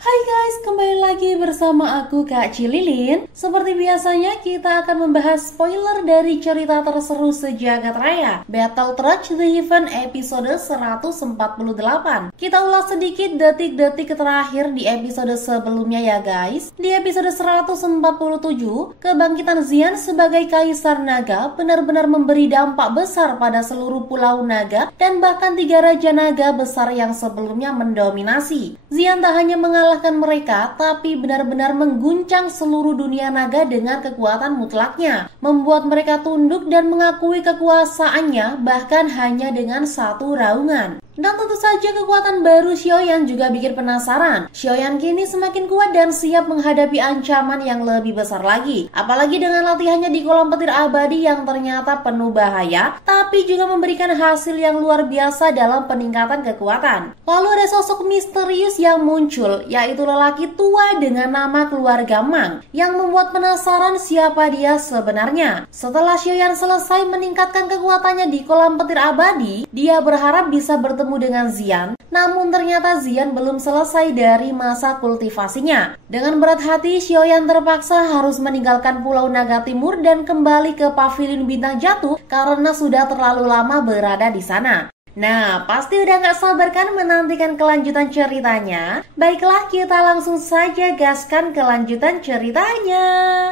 Hai guys, kembali lagi bersama aku Kak Cililin. Seperti biasanya kita akan membahas spoiler dari cerita terseru sejagat raya, Battle Truck The Heaven episode 148. Kita ulas sedikit detik-detik terakhir di episode sebelumnya ya guys. Di episode 147, kebangkitan Xian sebagai Kaisar Naga benar-benar memberi dampak besar pada seluruh pulau naga dan bahkan 3 raja naga besar yang sebelumnya mendominasi. Xian tak hanya mengalahkan mereka, tapi benar-benar mengguncang seluruh dunia naga dengan kekuatan mutlaknya, membuat mereka tunduk dan mengakui kekuasaannya bahkan hanya dengan satu raungan. Dan tentu saja kekuatan baru Xiaoyan juga bikin penasaran. Xiaoyan kini semakin kuat dan siap menghadapi ancaman yang lebih besar lagi. Apalagi dengan latihannya di kolam petir abadi yang ternyata penuh bahaya, tapi juga memberikan hasil yang luar biasa dalam peningkatan kekuatan. Lalu ada sosok misterius yang muncul, yaitu lelaki tua dengan nama keluarga Mang, yang membuat penasaran siapa dia sebenarnya. Setelah Xiaoyan selesai meningkatkan kekuatannya di kolam petir abadi, dia berharap bisa bertemu dengan Xian, namun ternyata Xian belum selesai dari masa kultivasinya. Dengan berat hati, Xiaoyan terpaksa harus meninggalkan Pulau Naga Timur dan kembali ke Pavilion Bintang Jatuh karena sudah terlalu lama berada di sana. Nah, pasti udah gak sabar kan menantikan kelanjutan ceritanya? Baiklah, kita langsung saja gaskan kelanjutan ceritanya.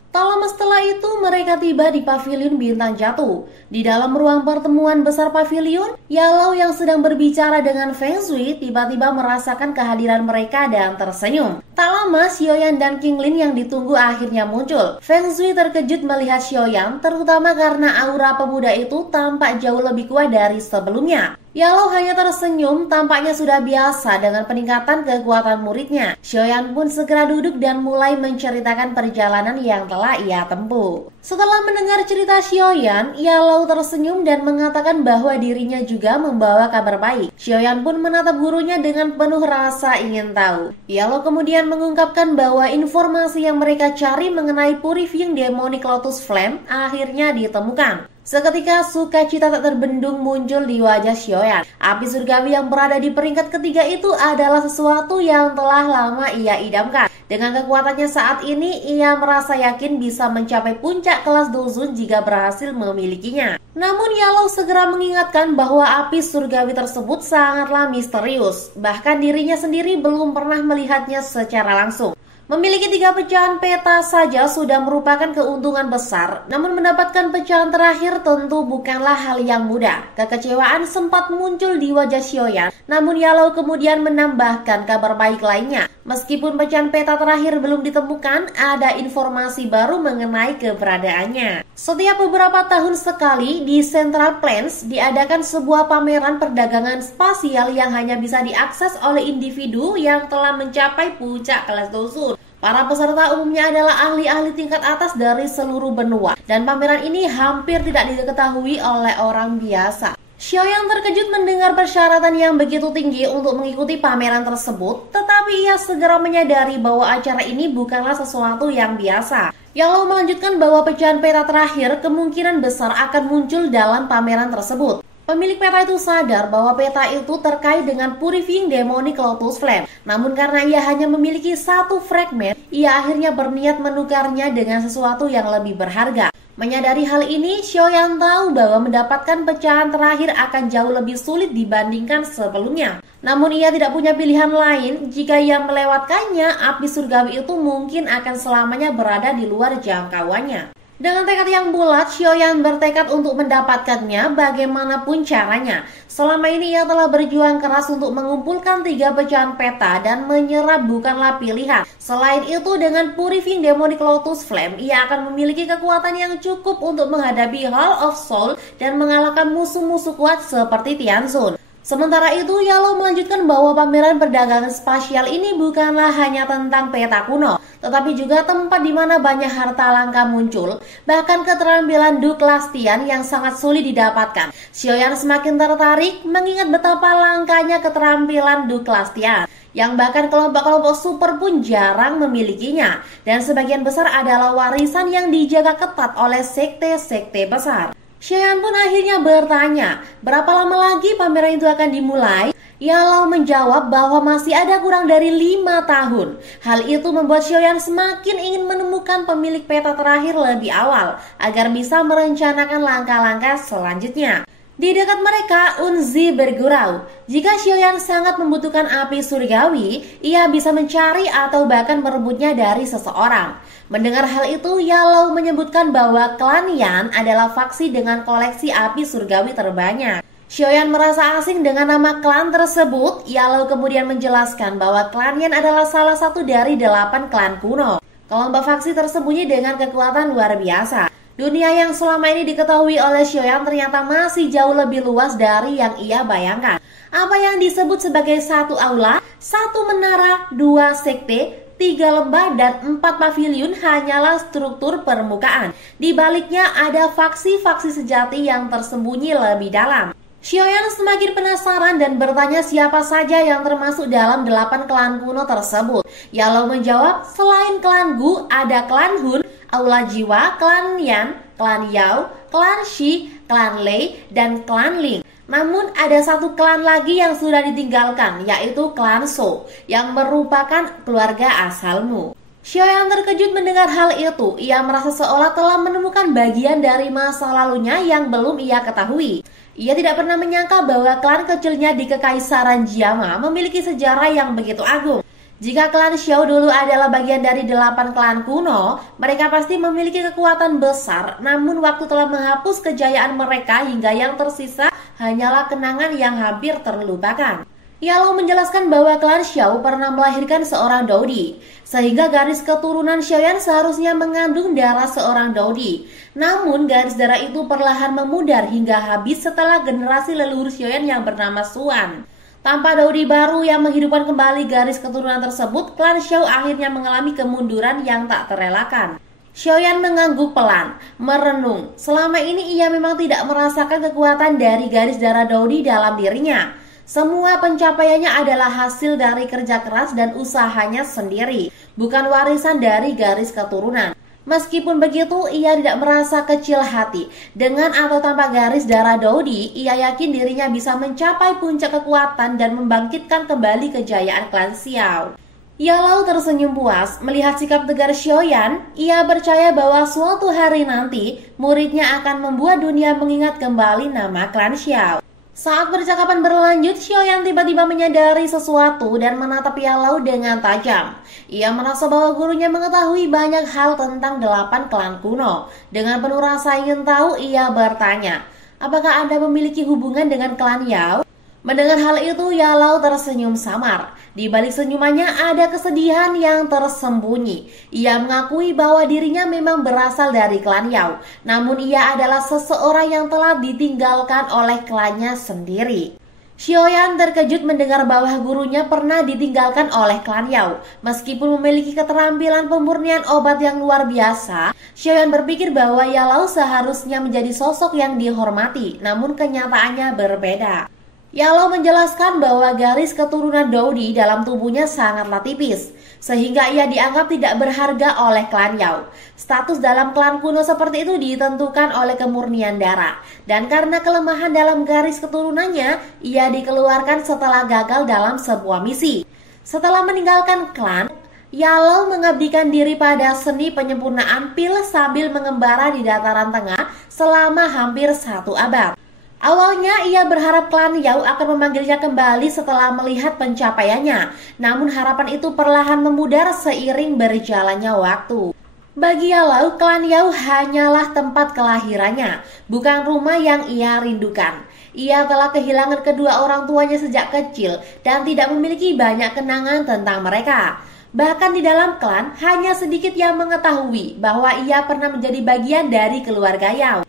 Tak lama setelah itu, mereka tiba di Pavilion Bintang Jatuh. Di dalam ruang pertemuan besar pavilion, Yalao yang sedang berbicara dengan Feng Shui tiba-tiba merasakan kehadiran mereka dan tersenyum. Tak lama, Xiaoyan dan King Lin yang ditunggu akhirnya muncul. Feng Shui terkejut melihat Xiaoyan, terutama karena aura pemuda itu tampak jauh lebih kuat dari sebelumnya. Yalao hanya tersenyum, tampaknya sudah biasa dengan peningkatan kekuatan muridnya. Xiaoyan pun segera duduk dan mulai menceritakan perjalanan yang telah ia tempuh. Setelah mendengar cerita Xiaoyan, Yalao tersenyum dan mengatakan bahwa dirinya juga membawa kabar baik. Xiaoyan pun menatap gurunya dengan penuh rasa ingin tahu. Yalao kemudian mengungkapkan bahwa informasi yang mereka cari mengenai Purifying Demonic Lotus Flame akhirnya ditemukan. Seketika sukacita tak terbendung muncul di wajah Xiaoyan. Api surgawi yang berada di peringkat ketiga itu adalah sesuatu yang telah lama ia idamkan. Dengan kekuatannya saat ini, ia merasa yakin bisa mencapai puncak kelas Dozun jika berhasil memilikinya. Namun Yalao segera mengingatkan bahwa api surgawi tersebut sangatlah misterius. Bahkan dirinya sendiri belum pernah melihatnya secara langsung. Memiliki 3 pecahan peta saja sudah merupakan keuntungan besar, namun mendapatkan pecahan terakhir tentu bukanlah hal yang mudah. Kekecewaan sempat muncul di wajah Xiaoyan, namun Yalao kemudian menambahkan kabar baik lainnya. Meskipun pecahan peta terakhir belum ditemukan, ada informasi baru mengenai keberadaannya. Setiap beberapa tahun sekali di Central Plains diadakan sebuah pameran perdagangan spasial yang hanya bisa diakses oleh individu yang telah mencapai puncak kelas Dozun. Para peserta umumnya adalah ahli-ahli tingkat atas dari seluruh benua, dan pameran ini hampir tidak diketahui oleh orang biasa. Xiaoyan terkejut mendengar persyaratan yang begitu tinggi untuk mengikuti pameran tersebut, tetapi ia segera menyadari bahwa acara ini bukanlah sesuatu yang biasa. Yalao melanjutkan bahwa pecahan peta terakhir kemungkinan besar akan muncul dalam pameran tersebut. Pemilik peta itu sadar bahwa peta itu terkait dengan Purifying Demonic Lotus Flame. Namun karena ia hanya memiliki 1 fragmen, ia akhirnya berniat menukarnya dengan sesuatu yang lebih berharga. Menyadari hal ini, Xiaoyan tahu bahwa mendapatkan pecahan terakhir akan jauh lebih sulit dibandingkan sebelumnya. Namun ia tidak punya pilihan lain. Jika ia melewatkannya, api surgawi itu mungkin akan selamanya berada di luar jangkauannya. Dengan tekad yang bulat, Xiaoyan bertekad untuk mendapatkannya bagaimanapun caranya. Selama ini ia telah berjuang keras untuk mengumpulkan 3 pecahan peta dan menyerah bukanlah pilihan. Selain itu, dengan Purifying Demonic Lotus Flame, ia akan memiliki kekuatan yang cukup untuk menghadapi Hall of Soul dan mengalahkan musuh-musuh kuat seperti Tianzun. Sementara itu, Yalao melanjutkan bahwa pameran perdagangan spasial ini bukanlah hanya tentang peta kuno, tetapi juga tempat di mana banyak harta langka muncul, bahkan keterampilan Douglas Tian yang sangat sulit didapatkan. Xiaoyan semakin tertarik mengingat betapa langkanya keterampilan Douglas Tian, yang bahkan kelompok-kelompok super pun jarang memilikinya, dan sebagian besar adalah warisan yang dijaga ketat oleh sekte-sekte besar. Xiaoyan pun akhirnya bertanya, berapa lama lagi pameran itu akan dimulai? Yalou menjawab bahwa masih ada kurang dari 5 tahun. Hal itu membuat Xiaoyan semakin ingin menemukan pemilik peta terakhir lebih awal agar bisa merencanakan langkah-langkah selanjutnya. Di dekat mereka, Unzi bergurau. Jika Xiaoyan sangat membutuhkan api surgawi, ia bisa mencari atau bahkan merebutnya dari seseorang. Mendengar hal itu, Yalou menyebutkan bahwa klan Yan adalah faksi dengan koleksi api surgawi terbanyak. Xiaoyan merasa asing dengan nama klan tersebut. Yalou kemudian menjelaskan bahwa klan Yan adalah salah satu dari 8 klan kuno. Kelompok faksi tersembunyi dengan kekuatan luar biasa. Dunia yang selama ini diketahui oleh Xiaoyan ternyata masih jauh lebih luas dari yang ia bayangkan. Apa yang disebut sebagai 1 aula, 1 menara, 2 sekte, 3 lembah, dan 4 paviliun hanyalah struktur permukaan. Di baliknya ada faksi-faksi sejati yang tersembunyi lebih dalam. Xiaoyan semakin penasaran dan bertanya siapa saja yang termasuk dalam 8 klan kuno tersebut. Yalou menjawab, selain klan Gu, ada klan Hun, Aula Jiwa, klan Yan, klan Yao, klan Shi, klan Lei, dan klan Ling. Namun ada satu klan lagi yang sudah ditinggalkan, yaitu klan Shou, yang merupakan keluarga asalmu. Xiaoyan terkejut mendengar hal itu. Ia merasa seolah telah menemukan bagian dari masa lalunya yang belum ia ketahui. Ia tidak pernah menyangka bahwa klan kecilnya di Kekaisaran Jiama memiliki sejarah yang begitu agung. Jika klan Xiao dulu adalah bagian dari 8 klan kuno, mereka pasti memiliki kekuatan besar. Namun waktu telah menghapus kejayaan mereka hingga yang tersisa hanyalah kenangan yang hampir terlupakan. Yalou menjelaskan bahwa klan Xiao pernah melahirkan seorang Dodi, sehingga garis keturunan Xiaoyan seharusnya mengandung darah seorang Dodi. Namun garis darah itu perlahan memudar hingga habis setelah generasi leluhur Xiaoyan yang bernama Xuan. Tanpa Dodi baru yang menghidupkan kembali garis keturunan tersebut, klan Xiao akhirnya mengalami kemunduran yang tak terelakkan. Xiaoyan mengangguk pelan, merenung. Selama ini ia memang tidak merasakan kekuatan dari garis darah Dodi dalam dirinya. Semua pencapaiannya adalah hasil dari kerja keras dan usahanya sendiri, bukan warisan dari garis keturunan. Meskipun begitu, ia tidak merasa kecil hati. Dengan atau tanpa garis darah Dodi, ia yakin dirinya bisa mencapai puncak kekuatan dan membangkitkan kembali kejayaan klan Xiao. Yalou tersenyum puas melihat sikap tegar Xiaoyan. Ia percaya bahwa suatu hari nanti, muridnya akan membuat dunia mengingat kembali nama klan Xiao. Saat percakapan berlanjut, Xiaoyan tiba-tiba menyadari sesuatu dan menatap Yalou dengan tajam. Ia merasa bahwa gurunya mengetahui banyak hal tentang 8 klan kuno. Dengan penuh rasa ingin tahu, ia bertanya, apakah Anda memiliki hubungan dengan klan Yao? Mendengar hal itu, Yalou tersenyum samar. Di balik senyumannya ada kesedihan yang tersembunyi. Ia mengakui bahwa dirinya memang berasal dari klan Yao, namun ia adalah seseorang yang telah ditinggalkan oleh klannya sendiri. Xiaoyan terkejut mendengar bahwa gurunya pernah ditinggalkan oleh klan Yao. Meskipun memiliki keterampilan pemurnian obat yang luar biasa, Xiaoyan berpikir bahwa Yalou seharusnya menjadi sosok yang dihormati, namun kenyataannya berbeda. Yalou menjelaskan bahwa garis keturunan Dodi dalam tubuhnya sangatlah tipis, sehingga ia dianggap tidak berharga oleh klan Yao. Status dalam klan kuno seperti itu ditentukan oleh kemurnian darah, dan karena kelemahan dalam garis keturunannya, ia dikeluarkan setelah gagal dalam sebuah misi. Setelah meninggalkan klan, Yalou mengabdikan diri pada seni penyempurnaan pil sambil mengembara di dataran tengah selama hampir 1 abad. Awalnya ia berharap klan Yao akan memanggilnya kembali setelah melihat pencapaiannya, namun harapan itu perlahan memudar seiring berjalannya waktu. Bagi Yalou, klan Yao hanyalah tempat kelahirannya, bukan rumah yang ia rindukan. Ia telah kehilangan kedua orang tuanya sejak kecil dan tidak memiliki banyak kenangan tentang mereka. Bahkan di dalam klan, hanya sedikit yang mengetahui bahwa ia pernah menjadi bagian dari keluarga Yao,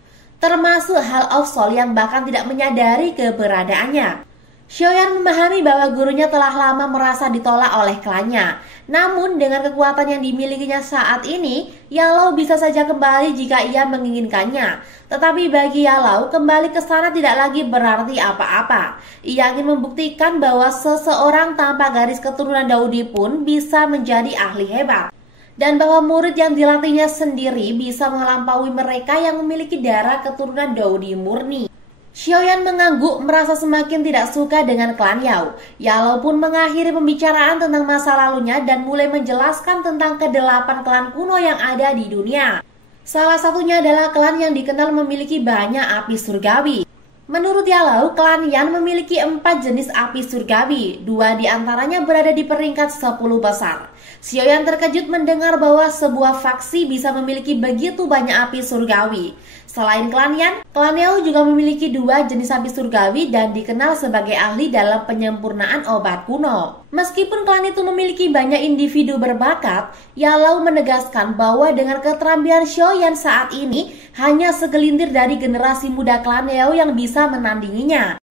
termasuk Hall of Soul yang bahkan tidak menyadari keberadaannya. Xiaoyan memahami bahwa gurunya telah lama merasa ditolak oleh klannya. Namun dengan kekuatan yang dimilikinya saat ini, Yalou bisa saja kembali jika ia menginginkannya. Tetapi bagi Yalou, kembali ke sana tidak lagi berarti apa-apa. Ia ingin membuktikan bahwa seseorang tanpa garis keturunan Dodi pun bisa menjadi ahli hebat, dan bahwa murid yang dilatihnya sendiri bisa melampaui mereka yang memiliki darah keturunan Dodi murni. Xiaoyan mengangguk merasa semakin tidak suka dengan klan Yao. Yao pun mengakhiri pembicaraan tentang masa lalunya dan mulai menjelaskan tentang ke-8 klan kuno yang ada di dunia. Salah satunya adalah klan yang dikenal memiliki banyak api surgawi. Menurut Yao, klan Yan memiliki 4 jenis api surgawi, 2 diantaranya berada di peringkat 10 besar. Xiaoyan terkejut mendengar bahwa sebuah faksi bisa memiliki begitu banyak api surgawi. Selain klan Yan, klan Yao juga memiliki 2 jenis api surgawi dan dikenal sebagai ahli dalam penyempurnaan obat kuno. Meskipun klan itu memiliki banyak individu berbakat, Yao menegaskan bahwa dengan keterampilan Xiaoyan saat ini, hanya segelintir dari generasi muda klan Yao yang bisa menandinginya.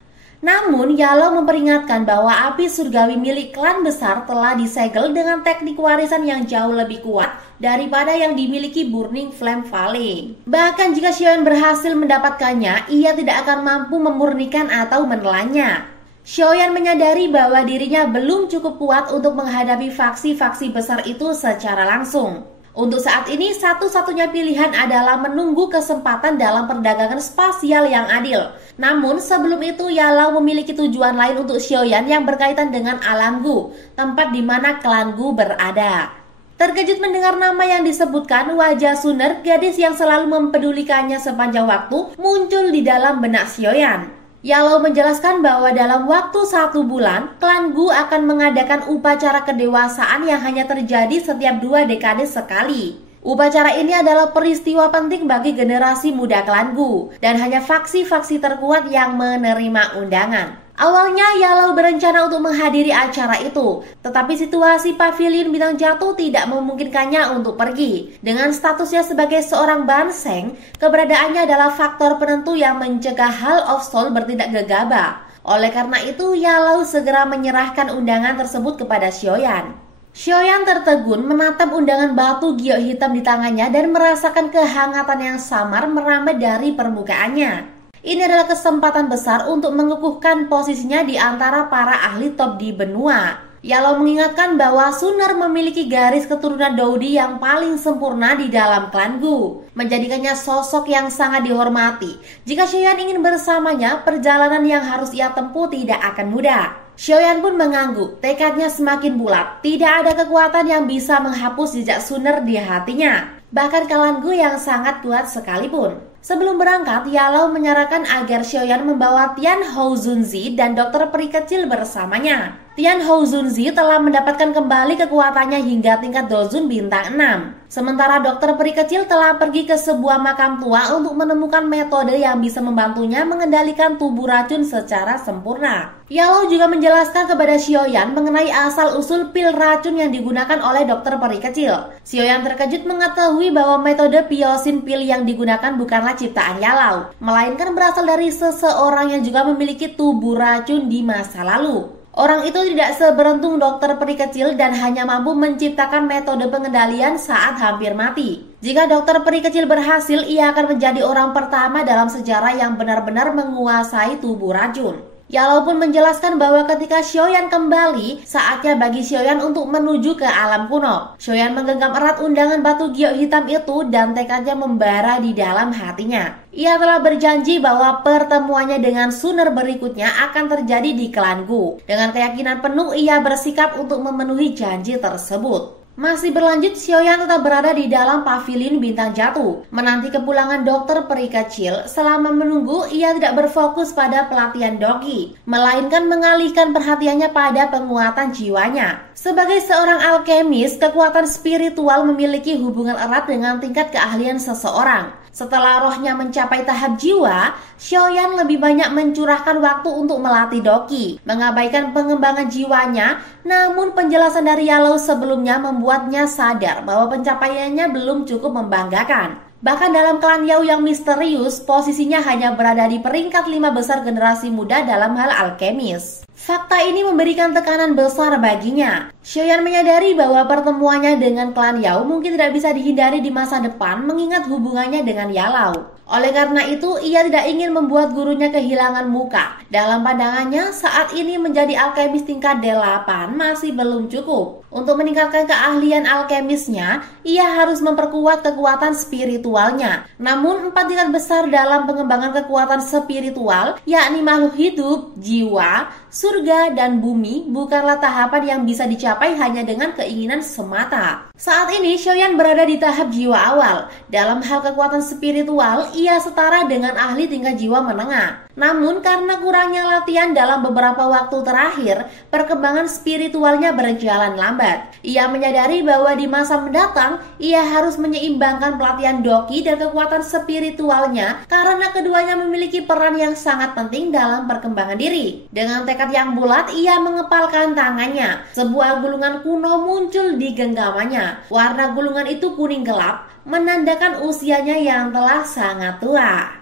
Namun, Yao memperingatkan bahwa api surgawi milik klan besar telah disegel dengan teknik warisan yang jauh lebih kuat daripada yang dimiliki Burning Flame Valley. Bahkan jika Xiaoyan berhasil mendapatkannya, ia tidak akan mampu memurnikan atau menelannya. Xiaoyan menyadari bahwa dirinya belum cukup kuat untuk menghadapi faksi-faksi besar itu secara langsung. Untuk saat ini, satu-satunya pilihan adalah menunggu kesempatan dalam perdagangan spasial yang adil. Namun, sebelum itu, Yao memiliki tujuan lain untuk Xiaoyan yang berkaitan dengan alam Gu, tempat di mana klan Gu berada. Terkejut mendengar nama yang disebutkan, wajah Suner, gadis yang selalu mempedulikannya sepanjang waktu, muncul di dalam benak Xiaoyan. Yao menjelaskan bahwa dalam waktu 1 bulan, klan Gu akan mengadakan upacara kedewasaan yang hanya terjadi setiap 2 dekade sekali. Upacara ini adalah peristiwa penting bagi generasi muda klan Gu, dan hanya faksi-faksi terkuat yang menerima undangan. Awalnya Yao berencana untuk menghadiri acara itu, tetapi situasi pavilion bintang jatuh tidak memungkinkannya untuk pergi. Dengan statusnya sebagai seorang banseng, keberadaannya adalah faktor penentu yang mencegah Hall of Soul bertindak gegabah. Oleh karena itu, Yao segera menyerahkan undangan tersebut kepada Xiaoyan. Xiaoyan tertegun menatap undangan batu giok hitam di tangannya dan merasakan kehangatan yang samar merambat dari permukaannya. Ini adalah kesempatan besar untuk mengukuhkan posisinya di antara para ahli top di benua. Yao mengingatkan bahwa Suner memiliki garis keturunan Doudi yang paling sempurna di dalam klan Gu, menjadikannya sosok yang sangat dihormati. Jika Xiaoyan ingin bersamanya, perjalanan yang harus ia tempuh tidak akan mudah. Xiaoyan pun mengangguk, tekadnya semakin bulat. Tidak ada kekuatan yang bisa menghapus jejak Suner di hatinya, bahkan klan Gu yang sangat kuat sekalipun. Sebelum berangkat, Yao menyarankan agar Xiaoyan membawa Tian Hou Zunzi dan dokter peri kecil bersamanya. Tian Hou Zunzi telah mendapatkan kembali kekuatannya hingga tingkat Dozun bintang 6. Sementara dokter peri kecil telah pergi ke sebuah makam tua untuk menemukan metode yang bisa membantunya mengendalikan tubuh racun secara sempurna. Yao juga menjelaskan kepada Xiaoyan mengenai asal-usul pil racun yang digunakan oleh dokter peri kecil. Xiaoyan terkejut mengetahui bahwa metode piosin pil yang digunakan bukanlah ciptaan Yao, melainkan berasal dari seseorang yang juga memiliki tubuh racun di masa lalu. Orang itu tidak seberuntung dokter peri kecil dan hanya mampu menciptakan metode pengendalian saat hampir mati. Jika dokter peri kecil berhasil, ia akan menjadi orang pertama dalam sejarah yang benar-benar menguasai tubuh racun. Yao pun menjelaskan bahwa ketika Xiaoyan kembali, saatnya bagi Xiaoyan untuk menuju ke alam kuno. Xiaoyan menggenggam erat undangan batu giok hitam itu dan tekadnya membara di dalam hatinya. Ia telah berjanji bahwa pertemuannya dengan Suner berikutnya akan terjadi di klan Gu. Dengan keyakinan penuh, ia bersikap untuk memenuhi janji tersebut. Masih berlanjut, Xiaoyan tetap berada di dalam pavilion bintang jatuh, menanti kepulangan dokter peri kecil. Selama menunggu, ia tidak berfokus pada pelatihan dogi, melainkan mengalihkan perhatiannya pada penguatan jiwanya. Sebagai seorang alkemis, kekuatan spiritual memiliki hubungan erat dengan tingkat keahlian seseorang. Setelah rohnya mencapai tahap jiwa, Xiaoyan lebih banyak mencurahkan waktu untuk melatih doki, mengabaikan pengembangan jiwanya. Namun penjelasan dari Yao sebelumnya membuatnya sadar bahwa pencapaiannya belum cukup membanggakan. Bahkan dalam klan Yao yang misterius, posisinya hanya berada di peringkat 5 besar generasi muda dalam hal alkemis. Fakta ini memberikan tekanan besar baginya. Xiaoyan menyadari bahwa pertemuannya dengan klan Yao mungkin tidak bisa dihindari di masa depan mengingat hubungannya dengan Yao. Oleh karena itu, ia tidak ingin membuat gurunya kehilangan muka. Dalam pandangannya, saat ini menjadi alkemis tingkat D8 masih belum cukup. Untuk meningkatkan keahlian alkemisnya, ia harus memperkuat kekuatan spiritualnya. Namun 4 tingkat besar dalam pengembangan kekuatan spiritual, yakni makhluk hidup, jiwa, surga, dan bumi, bukanlah tahapan yang bisa dicapai hanya dengan keinginan semata. Saat ini Xiaoyan berada di tahap jiwa awal. Dalam hal kekuatan spiritual, ia setara dengan ahli tingkat jiwa menengah. Namun karena kurangnya latihan dalam beberapa waktu terakhir, perkembangan spiritualnya berjalan lambat. Ia menyadari bahwa di masa mendatang, ia harus menyeimbangkan pelatihan doki dan kekuatan spiritualnya karena keduanya memiliki peran yang sangat penting dalam perkembangan diri. Dengan tekad yang bulat, ia mengepalkan tangannya. Sebuah gulungan kuno muncul di genggamannya. Warna gulungan itu kuning gelap, menandakan usianya yang telah sangat tua.